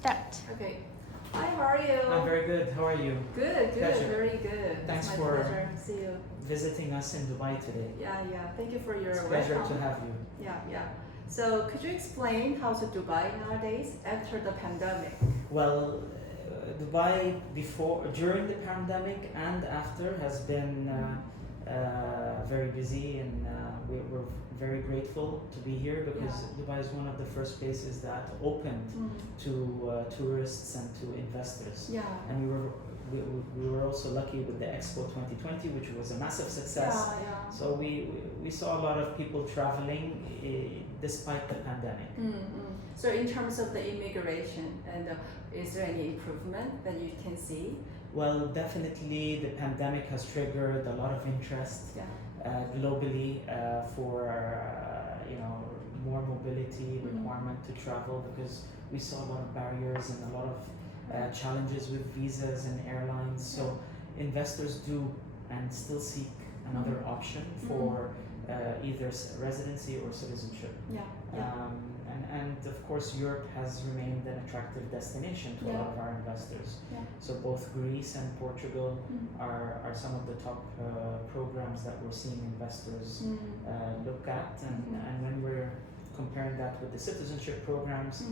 Start. Okay. Hi, how are you? I'm very good. How are you? Good, Pleasure. very good. Thanks It's my for pleasure to see you. visiting us in Dubai today. Yeah. Thank you for your It's a pleasure welcome. to have you. Yeah. So, could you explain how's Dubai nowadays after the pandemic? Well, Dubai during the pandemic and after has been very busy, and we're very grateful to be here because Dubai is one of the first places that opened to tourists and to investors. Yeah. And we were also lucky with the Expo 2020, which was a massive success. Yeah. So we saw a lot of people traveling despite the pandemic. So, in terms of the immigration, and is there any improvement that you can see? Well, definitely the pandemic has triggered a lot of interest globally for more mobility requirement to travel, because we saw a lot of barriers and a lot of challenges with visas and airlines. So investors do and still seek another option for either residency or citizenship. And of course, Europe has remained an attractive destination to a lot of our investors. So both Greece and Portugal are some of the top programs that we're seeing investors look at. And when we're comparing that with the citizenship programs,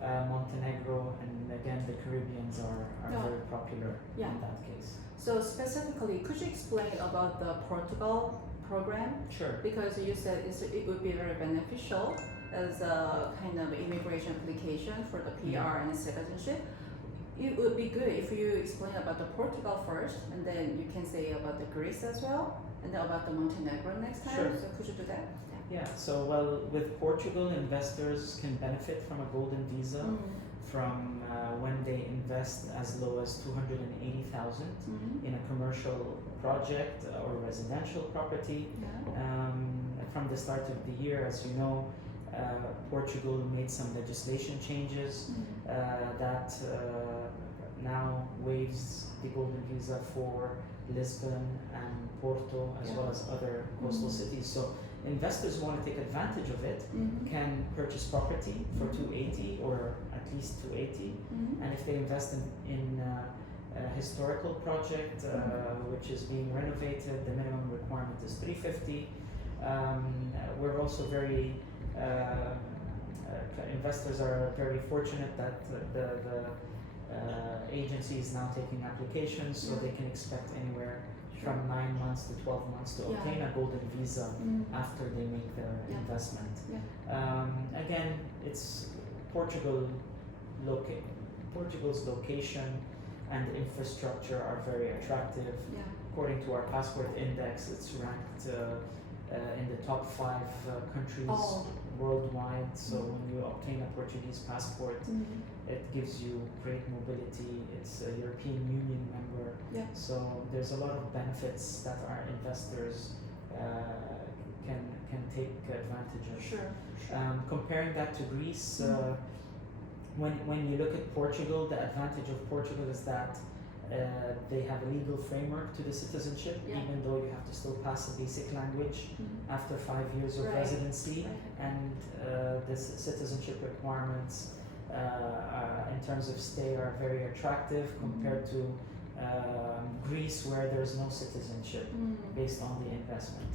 Montenegro and again the Caribbeans are very popular in that case. So specifically, could you explain about the Portugal program? Sure. Because you said it would be very beneficial as a kind of immigration application for the PR and citizenship. It would be good if you explain about the Portugal first, and then you can say about the Greece as well, and then about the Montenegro next time. Sure. So could you do that? Yeah, so with Portugal, investors can benefit from a golden visa from when they invest as low as 280,000 in a commercial project or residential property. From the start of the year, as you know, Portugal made some legislation changes that now waives the golden visa for Lisbon and Porto, as well as other coastal cities. So investors who want to take advantage of it can purchase property for 280 or at least 280, and if they invest in a historical project which is being renovated, the minimum requirement is 350. We're also very investors are very fortunate that the agency is now taking applications, so they can expect anywhere from 9 months to 12 months to obtain a golden visa after they make their investment. Again, it's Portugal's location and infrastructure are very attractive. According to our passport index, it's ranked in the top 5 countries worldwide. So when you obtain a Portuguese passport, it gives you great mobility. It's a European Union member. So there's a lot of benefits that our investors can take advantage of. Comparing that to Greece, when you look at Portugal, the advantage of Portugal is that they have a legal framework to the citizenship, even though you have to still pass a basic language after 5 years of residency, and the citizenship requirements in terms of stay are very attractive compared to Greece, where there's no citizenship based on the investment.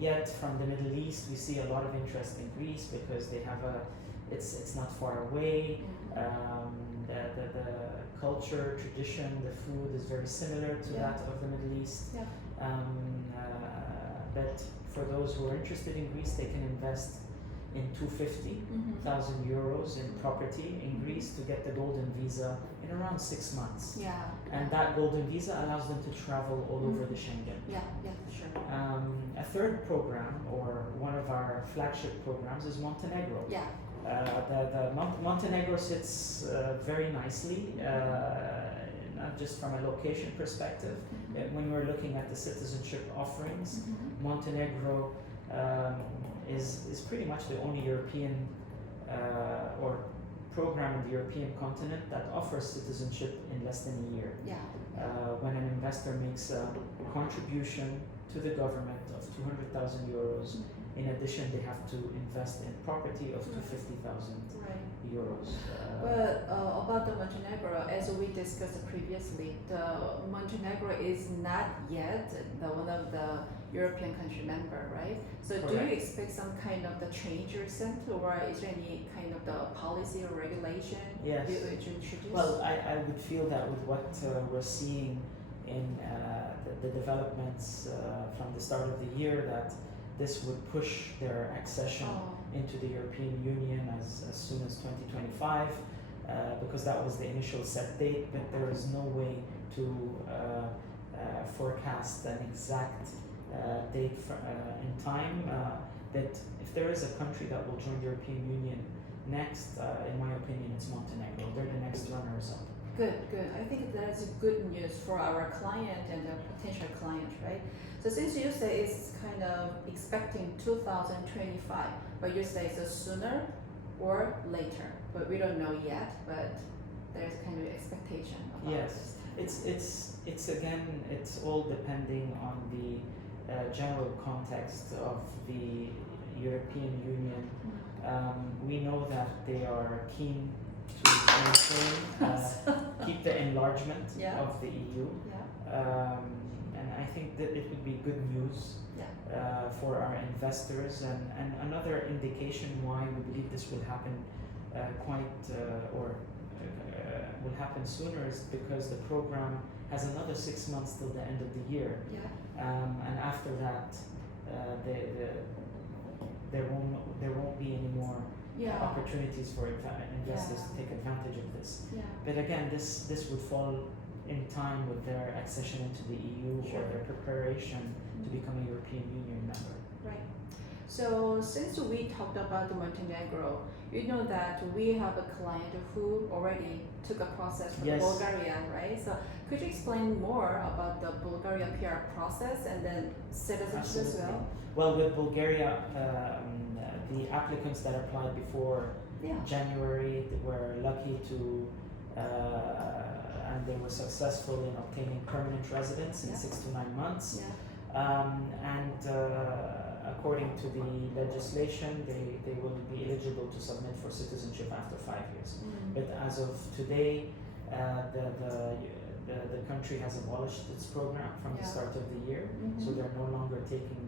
Yet from the Middle East, we see a lot of interest in Greece because they have it's not far away. The culture, tradition, the food is very similar to that of the Middle East. But for those who are interested in Greece, they can invest in 250,000 euros in property in Greece to get the golden visa in around 6 months. And that golden visa allows them to travel all over the Schengen. A third program, or one of our flagship programs, is Montenegro. Montenegro sits very nicely, not just from a location perspective. When we're looking at the citizenship offerings, Montenegro is pretty much the only European or program in the European continent that offers citizenship in less than a year. When an investor makes a contribution to the government of 200,000 euros, in addition they have to invest in property of 250,000 euros. But about the Montenegro, as we discussed previously, the Montenegro is not yet one of the European country member, right? So do you Correct. expect some kind of the change recent, or is there any kind of the policy or regulation Yes. you would introduce? Well, I would feel that with what we're seeing in the developments from the start of the year, that this would push their accession into the European Union as soon as 2025, because that was the initial set date, but there is no way to forecast an exact date in time. But if there is a country that will join the European Union next, in my opinion, it's Montenegro. They're the next runners up. Good, good. I think that's good news for our client and the potential client, right? So since you say it's kind of expecting 2025, but you say it's sooner or later, but we don't know yet, but there's kind of expectation about Yes, it's again, it's all depending on the general context of the European Union. We know that they are keen to maintain, keep the enlargement Yeah. of the EU, Yeah. and I think that it would be good news for our investors, and another indication why we believe this will happen will happen sooner is because the program has another 6 months till the end of the year, and after that there won't be any more opportunities for investors to take advantage of this. But again, this would fall in time with their accession into the EU or their preparation to become a European Union member. Right. So since we talked about the Montenegro, you know that we have a client who already took a process from Yes. Bulgaria, right? So could you explain more about the Bulgaria PR process and then citizenship as well? Well, with Bulgaria, the applicants that applied before January, they were lucky to, and they were successful in obtaining permanent residence in 6 to 9 months. And according to the legislation, they will be eligible to submit for citizenship after 5 years. But as of today, the country has abolished its program from the start of the year, so they're no longer taking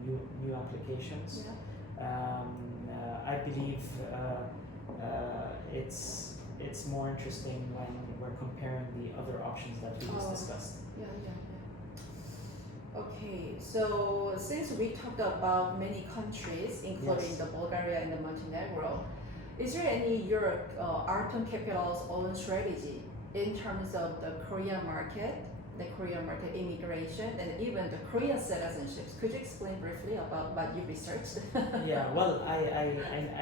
new applications. I believe it's more interesting when we're comparing the other options that we just discussed. Okay, so since we talked about many countries, including the Bulgaria and the Montenegro, is there any Alton Capital's own strategy in terms of the Korean market, the Korean market immigration, and even the Korean citizenships? Could you explain briefly about what you researched? Well,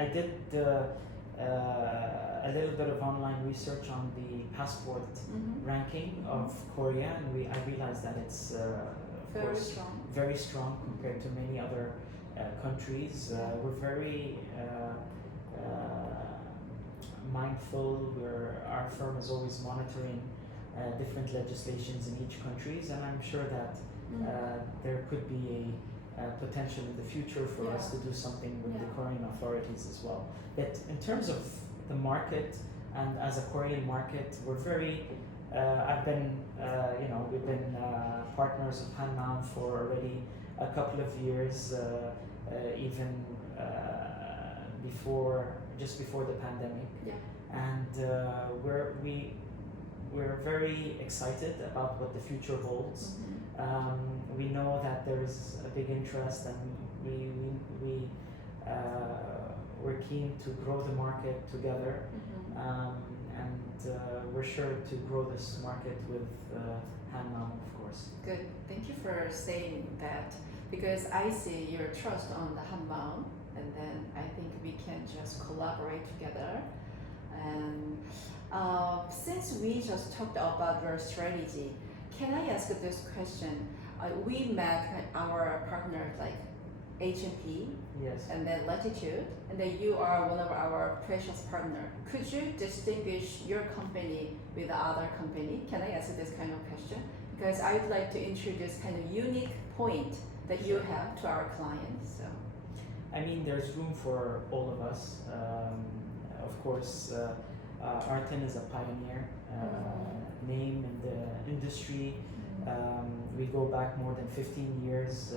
I did a little bit of online research on the passport ranking of Korea, and I realized that it's very strong compared to many other countries. We're very mindful. Our firm is always monitoring different legislations in each countries, and I'm sure that there could be a potential in the future for us to do something with the Korean authorities as well. But in terms of the market, and as a Korean market, we're very we've been partners of Hanman for already a couple of years, even just before the pandemic. And we're very excited about what the future holds. We know that there is a big interest, and we're keen to grow the market together. And we're sure to grow this market with Hanman, of course. Good. Thank you for saying that, because I see your trust on the Hanman, and then I think we can just collaborate together. And since we just talked about your strategy, can I ask this question? We met our partners like H&P, and then Latitude, and then you are one of our precious partners. Could you distinguish your company with the other company? Can I ask this kind of question? Because I would like to introduce kind of unique point that you have to our clients. So. I mean, there's room for all of us. Of course, Alton is a pioneer name in the industry. We go back more than 15 years.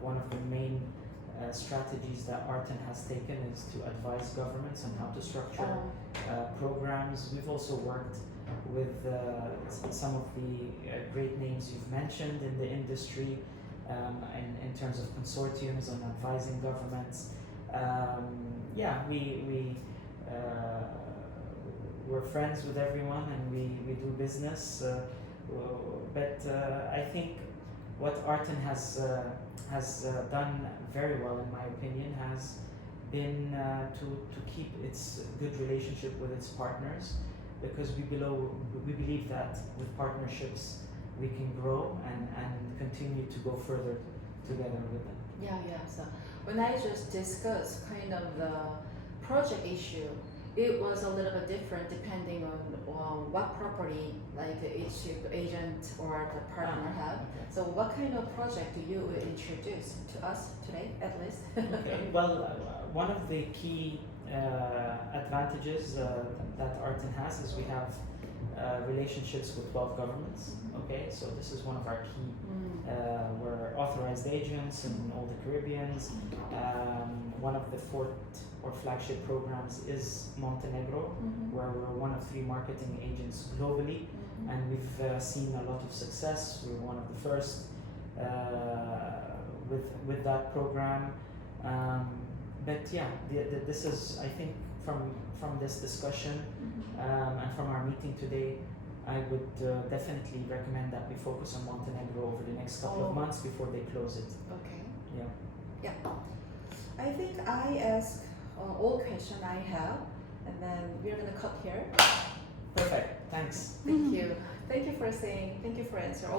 One of the main strategies that Alton has taken is to advise governments on how to structure programs. We've also worked with some of the great names you've mentioned in the industry in terms of consortiums on advising governments. We're friends with everyone and we do business, but I think what Alton has done very well, in my opinion, has been to keep its good relationship with its partners, because we believe that with partnerships we can grow and continue to go further together with them. So when I just discussed kind of the project issue, it was a little bit different depending on what property like each agent or the partner have. Okay. So what kind of project do you introduce to us today, at least? Okay. Well, one of the key advantages that Alton has is we have relationships with 12 governments. Okay, so this is one of our key. We're authorized agents in all the Caribbeans. One of the flagship programs is Montenegro, where we're one of 3 marketing agents globally, and we've seen a lot of success. We're one of the first with that program. This is, I think, from this discussion and from our meeting today, I would definitely recommend that we focus on Montenegro over the next couple of months before they close it. Okay. Yeah. I think I asked all questions I have, and then we're gonna cut here. Perfect. Thanks. Thank you. Thank you for saying. Thank you for answering all.